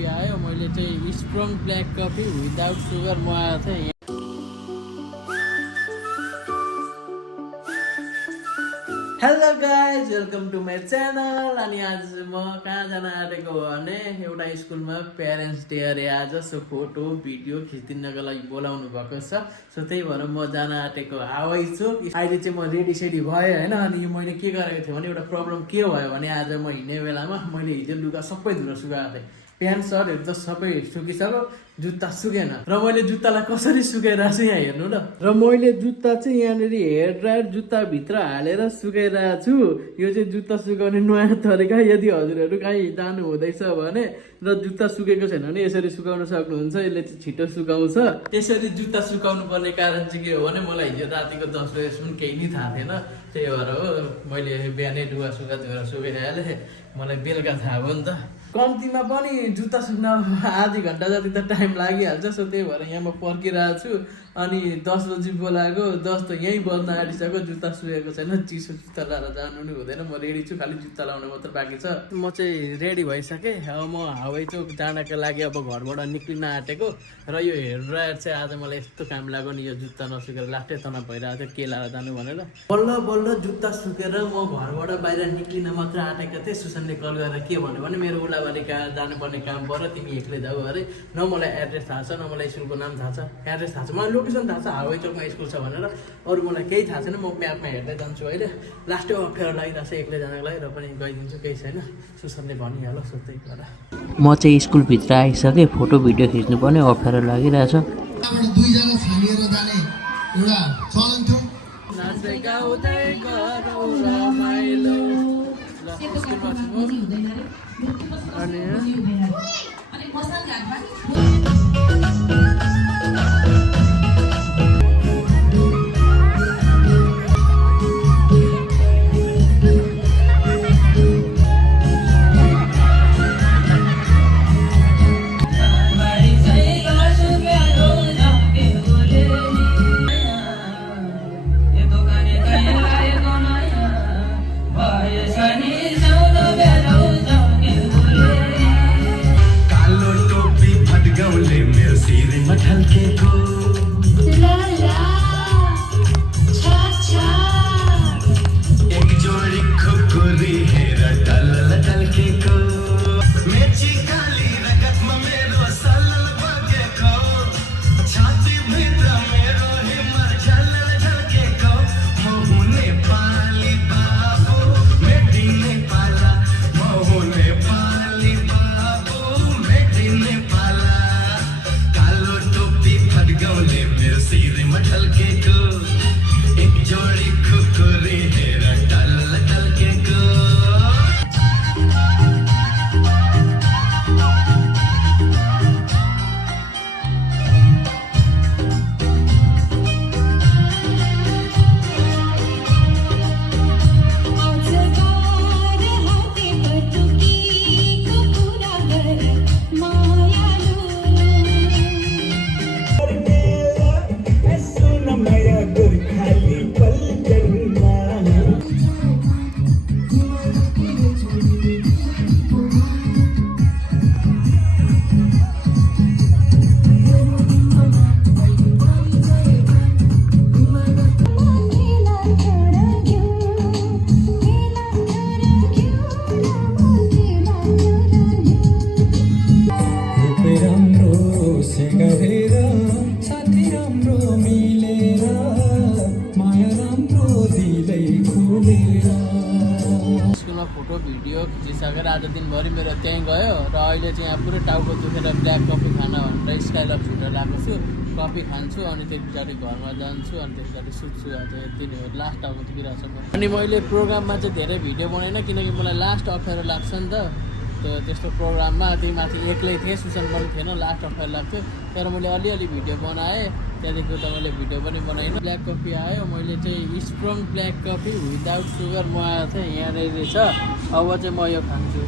Coffee आयो। मैले चाहिँ strong black coffee without sugar मगाएको थिएँ। Hello guys, welcome to my channel. अनि आज म कहाँ जान आँटेको भने एउटा स्कुलमा प्यारेन्ट्स डे अरे आज। सो फोटो भिडियो खिचिदिनको लागि बोलाउनु भएको छ। सो त्यही भएर म जान आँटेको हावै छु। अहिले चाहिँ म रेडी सेडी भएँ होइन। अनि मैले के गरेको थिएँ भने एउटा प्रब्लम के भयो भने आज म हिँड्ने बेलामा मैले हिजो लुगा सबै धुन सुकाएको थिएँ। प्यान्ट सर्टहरू त सबै सुकिसक्यो, जुत्ता सुकेन। र मैले जुत्तालाई कसरी सुकाइरहेको छु यहाँ हेर्नु न। र मैले जुत्ता चाहिँ यहाँनिर हेयर ड्रायर जुत्ताभित्र हालेर सुकाइरहेको छु। यो चाहिँ जुत्ता सुकाउने नयाँ तरिका। यदि हजुरहरू कहीँ जानु हुँदैछ भने र जुत्ता सुकेको छैन भने यसरी सुकाउन सक्नुहुन्छ। यसले चाहिँ छिटो सुकाउँछ। त्यसरी जुत्ता सुकाउनु पर्ने कारण चाहिँ के हो भने मलाई हिजो रातिको 10 बजेसम्म केही नै थाहा थिएन। त्यही भएर हो मैले बिहानै लुगा सुकाइहालेँ। मलाई बेलुका थाहा भयो नि त। कम्तीमा पनि जुत्ता सुक्न आधी घन्टा जति त टाइम लागिहाल्छ। सो त्यही भएर यहाँ म पर्खिरहेको छु। अनि 10 बजी बोलाएको, 10 त यहीँ बज्न आँटिसक्यो। जुत्ता सुकेको छैन, चिसो जुत्ता लाएर जानु नि हुँदैन। म रेडी छु, खालि जुत्ता लाउनु मात्र बाँकी छ। म चाहिँ रेडी भइसकेँ। अब म हावै चोक जानको लागि अब घरबाट निक्लिन आँटेको। र यो हेयर ड्रायर चाहिँ आज मलाई यस्तो काम लाग्यो नि, यो जुत्ता नसुकेर लास्टै तनाव भइरहेको थियो के लाएर जानु भनेर। बल्ल बल्ल जुत्ता सुकेर म घरबाट बाहिर निक्लिन मात्र आँटेको थिएँ। सुशान्तले कल गरेर के भन्यो भने मेरो उलाबारी कहाँ जानुपर्ने काम पर्यो, तिमी एक्लै जाऊ अरे। न मलाई एड्रेस थाहा छ, न मलाई स्कुलको नाम थाहा छ। एड्रेस थाहा छ, मलाई लोकेसन थाहा छ, हावै चोकमा स्कुल छ भनेर। अरू मलाई केही थाहा छैन। म म्यापमा हेर्दै जान्छु अहिले। लास्टै अप्ठ्यारो लागिरहेको छ एक्लै जानको लागि। र पनि गइदिन्छु, केही छैन। सुशान्तले भनिहाल्यो। सो त्यही भएर म चाहिँ स्कुलभित्र आइसकेँ। फोटो भिडियो खिच्नुपर्ने अप्ठ्यारो लागिरहेछ। दुईजना छानिएर जाने एउटा चलन थियो। नाच्दै गाउँदै गरौँ रमाइलो। अनि फोटो भिडियो खिचिसकेर आज दिनभरि मेरो त्यहीँ गयो। र अहिले चाहिँ यहाँ पुरै टाउको दुखेर ब्ल्याक कफी खान भनेर स्टाइल अफ छुटेर ल्याएको छु। कफी खान्छु अनि त्यस पछाडि घरमा जान्छु अनि त्यस पछाडि सुत्छु। आज यति नै हो, लास्ट टाउको दुखिरहेको छ। अनि मैले प्रोग्राममा चाहिँ धेरै भिडियो बनाइनँ किनकि मलाई लास्ट अप्ठ्यारो लाग्छ नि त। त्यस्तो प्रोग्राममा त्यही माथि एक्लै थिएँ, सुशान्त पनि थिएन, लास्ट अप्ठ्यारो लाग्थ्यो। तर मैले अलिअलि भिडियो बनाएँ। त्यहाँदेखि उता मैले भिडियो पनि बनाइनँ। ब्ल्याक कफी आयो। मैले चाहिँ strong black coffee without sugar मगाएको थिएँ। यहाँनिर छ। अब चाहिँ म यो खान्छु।